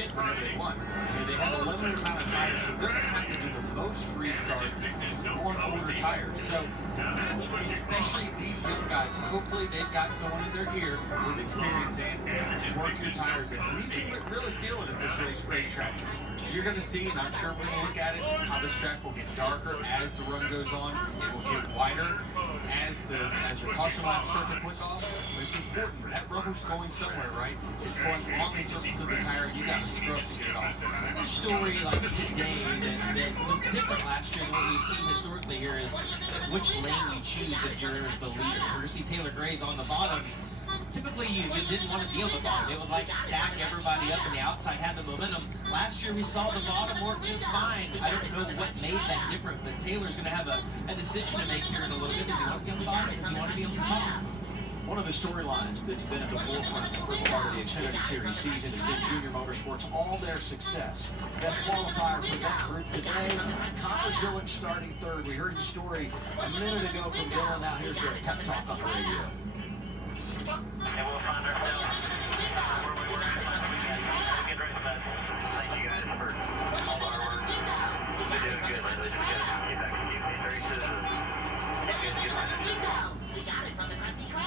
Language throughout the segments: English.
pit whenever they want. They have a limited amount of tires, so they're going to have to do the most restarts on older tires. So, especially these young guys, hopefully they've got someone in their ear with experience saying, work your tires in. And you can really feel it at this racetrack. You're going to see, and I'm sure we're going to look at it, how this track will get darker as the run goes on. It will get wider as the caution laps start to click off. But it's important. That rubber's going somewhere, right? It's going on the surface of the tire. You got to scrub to get it off. A story like today that was different last year than what we've seen historically here is which lane you choose if you're the leader. We're going to see Taylor Gray's on the bottom. Typically, you didn't want to be on the bottom. It would like stack everybody up, and the outside had the momentum. Last year, we saw the bottom work just fine. I don't know what made that different, but Taylor's going to have a decision to make here in a little bit. Does he want to be on the bottom? Does he want to be on the top? One of the storylines that's been at the forefront the first part of the Xfinity Series season has been Junior Motorsports, all their success. Best qualifier for that group today, Connor Zilic starting third. We heard the story a minute ago from Dylan. Now here's their pep talk on the radio. And we'll find ourselves where we were last weekend. Good race, man. Thank you guys for all the hard work. They're doing good, man. They're doing good. Get back to these races. Get my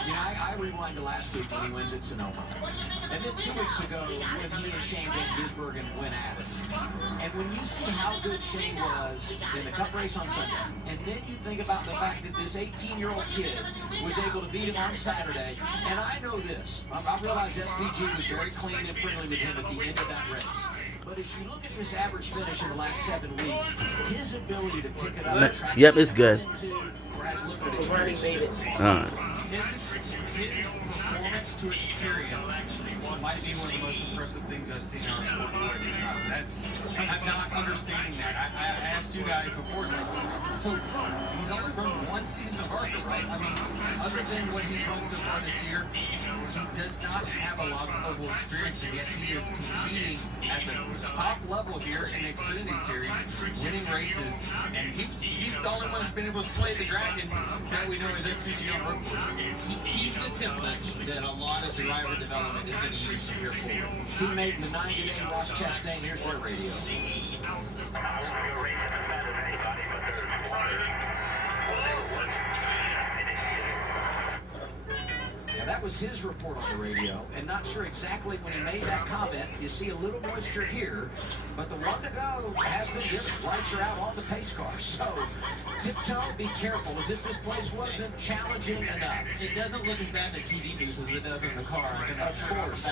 You know, I rewind to last week when he wins at Sonoma. And then 2 weeks ago when he and Shane Van Gisbergen went at it. And when you see how good Shane was in the Cup race on Sunday, and then you think about the fact that this 18-year-old kid was able to beat him on Saturday, and I know this. I realize SVG was very clean and friendly with him at the end of that race. But as you look at this average finish in the last 7 weeks, his ability to pick it up... Yep, it's good. We've already made it. His performance to experience might be one of the most impressive things I've seen on sport direction. I'm not understanding that. I asked you guys before, like, so he's only run 1 season of ARCA, right? I mean, other than what he's run so far this year, he does not have a lot of level experience, and yet he is competing at the top level here in the Xfinity Series, winning races, and he's the only one that's been able to slay the dragon that we know is SVG on road courses. He's the template that a lot of driver development is going to use from here forward. Teammate in the 9 today, Ross Chastain. Here's their radio. Now that was his report on the radio, and not sure exactly when he made that comment. You see a little moisture here, but the one to go has been given. Lights are out on the pace car, so tiptoe, be careful, as if this place wasn't challenging enough. It doesn't look as bad in the TV booth as it does in the car. Of course.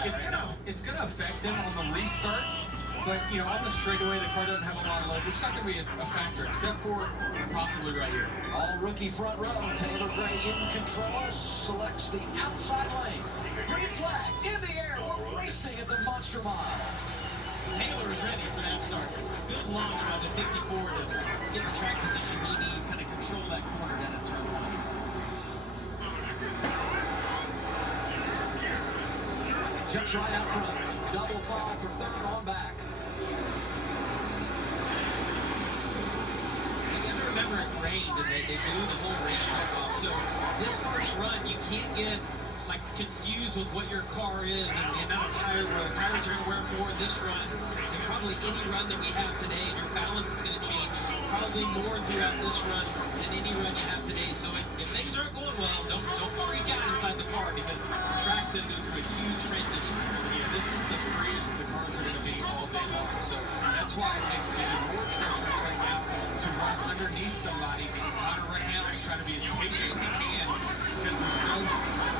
It's gonna affect them on the restarts, but you know, on the straightaway, the car doesn't have a lot of load. It's not gonna be a factor, except for possibly right here. All rookie front row. Taylor Gray in control, selects the outside lane. Green flag in the air. We're racing at the Monster Mile. Taylor is ready for that start. Good launch around the 54 to get the track position he needs, kind of control that corner down at turn 1. Jumps right out front. Double fall for third on back. You gotta remember it rained and they blew the whole racetrack off. So this first run, you can't get like confused with what your car is and the amount of tire wear. The tires are going to wear more this run than probably any run that we have today. And your balance is going to change probably more throughout this run than any run you have today. So if things aren't going well, don't freak out inside the car because the track's going to go through a huge transition. Yeah, this is the freest the cars are going to be all day long. So that's why it makes it even more treacherous right now to run underneath somebody. Connor right now is trying to be as patient as he can because he knows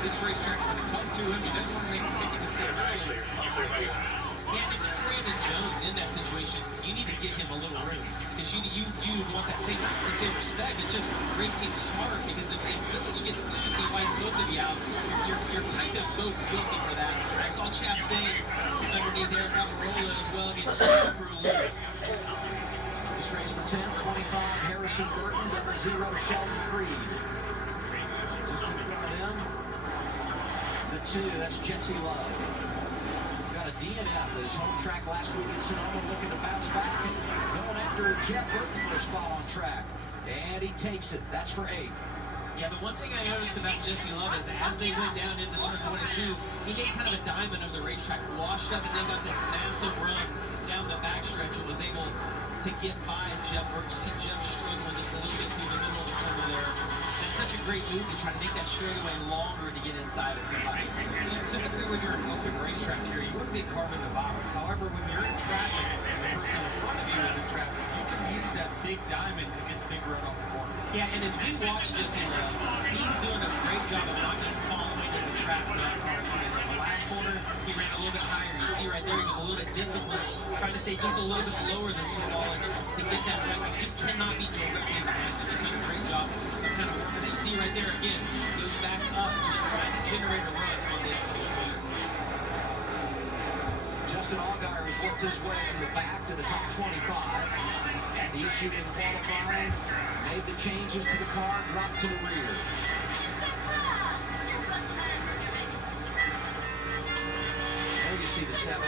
this racetrack's going to come to him. He doesn't want to make him take a mistake early. Yeah, and if you're Brandon Jones in that situation, you need to give him a little room because you want that same respect. It's just racing smart because if Zilic gets loose, he winds both of you out. You're kind of both guilty for that. I saw Chastain underneath there, Almirola as well. I mean, super loose. This race for 10, 25, Harrison Burton, number 0, Sheldon Creed. Just in front of them, the 2, that's Jesse Love. Got a DNF at his home track last week at Sonoma, looking to bounce back and going after Jeff Burton for a spot on track. And he takes it. That's for 8. Yeah, the one thing I noticed about Jesse Love is as they went down into turn 22, he made kind of a diamond of the racetrack, washed up, and then got this massive run to get by Jeff Burke. You see Jeff struggling just a little bit through the middle of the corner there. That's such a great move to try to make that straightaway longer to get inside of somebody. Typically, when you're in an open racetrack here, you want to be carving the bottom. However, when you're in traffic and the person in front of you is in traffic, you can use that big diamond to get the big run off the corner. Yeah, and as we watch Jesse Love, he's doing a great job of not just following in the tracks of that car coming in. The last corner, he ran a little bit higher. You see right there, he was a little bit disciplined, trying to stay just a little bit lower than Sawallisch to get that run. He just cannot be directly behind him. He's done a great job of kind of working it. You see right there again, goes back up, just trying to generate a run on the exit. Justin Allgaier has worked his way from the back to the top 25. The issue is qualifying, made the changes to the car, dropped to the rear. There you see the 7.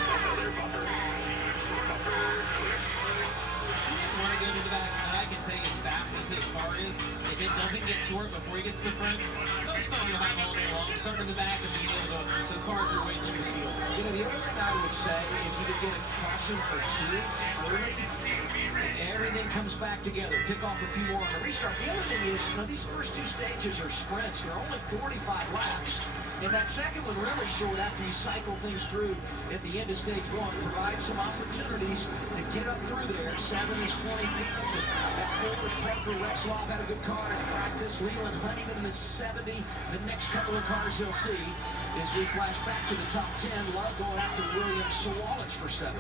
Want to go to the back, but I can tell you as fast as his car is, if it doesn't get to it before he gets to the front, he's going behind all day long. Start in the back and being able to carve your way through the field. You know, the other thing I would say, if you could get a caution or two early, everything comes back together. Pick off a few more on the restart. The other thing is, you know, these first 2 stages are sprints. They're only 45 laps. And that second one really short after you cycle things through at the end of stage 1 provides some opportunities to get up through there. 7 is 25th. At 4 is Parker Rexloff had a good car in practice. Leland Honeyman is 70. The next couple of cars you'll see as we flash back to the top 10. Love going after William Sawallisch for 7th.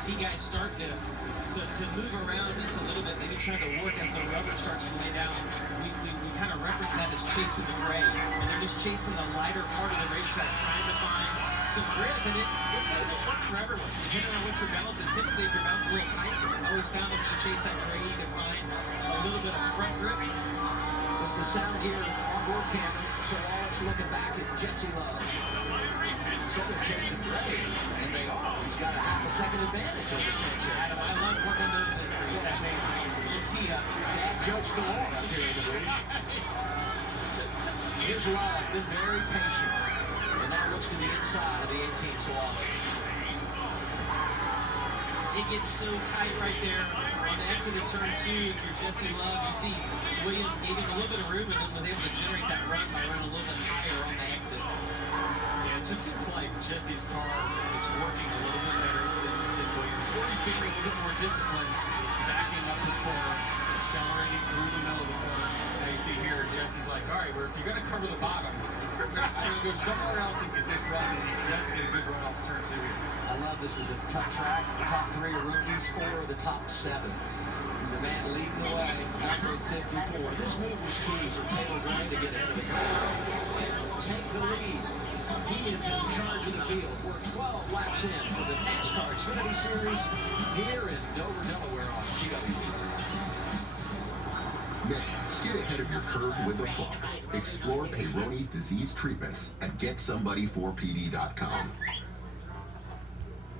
See guys start to move around just a little bit, maybe trying to work as the rubber starts to lay down. We kind of reference that as chasing the gray, and they're just chasing the lighter part of the racetrack, trying to find some grip, and it doesn't work for everyone. Depending on what your balance is, typically if your balance is a little tight, I always found that when you chase that gray, you can find a little bit of front grip. This is the sound here on board camera. Sawallisch looking back at Jesse Love. So they're chasing Gray, and they are. He's got a half a second advantage over Sanchez. Adam, I love working those in for you. That man, you'll see Bad jokes galore up here in the booth. Here's Love, been very patient, and now looks to the inside of the 18 Sawallisch. it gets so tight right there on the exit of turn 2. If you're Jesse Love, you see William gave him a little bit of room and then was able to generate that run by running a little bit higher on the exit. Yeah, it just seems like Jesse's car is working a little bit better than Williams. Where he's being a little bit more disciplined, backing up his corner, accelerating through the middle of the corner. Now you see here, Jesse's like, all right, well, if you're going to cover the bottom, I'm going to go somewhere else and get this run. And he does get a good run off turn 2 here. I love this is a tough track. The top 3 are rookies, 4 are the top 7. And the man leading the way, number 54. This move was key for Taylor Gray to get into the car. Take the lead. He is in charge of the field. We're 12 laps in for the NASCAR Xfinity Series here in Dover, Delaware on GWB. Next, get ahead of your curve with a bump. Explore Peyronie's disease treatments at GetSomebody4PD.com.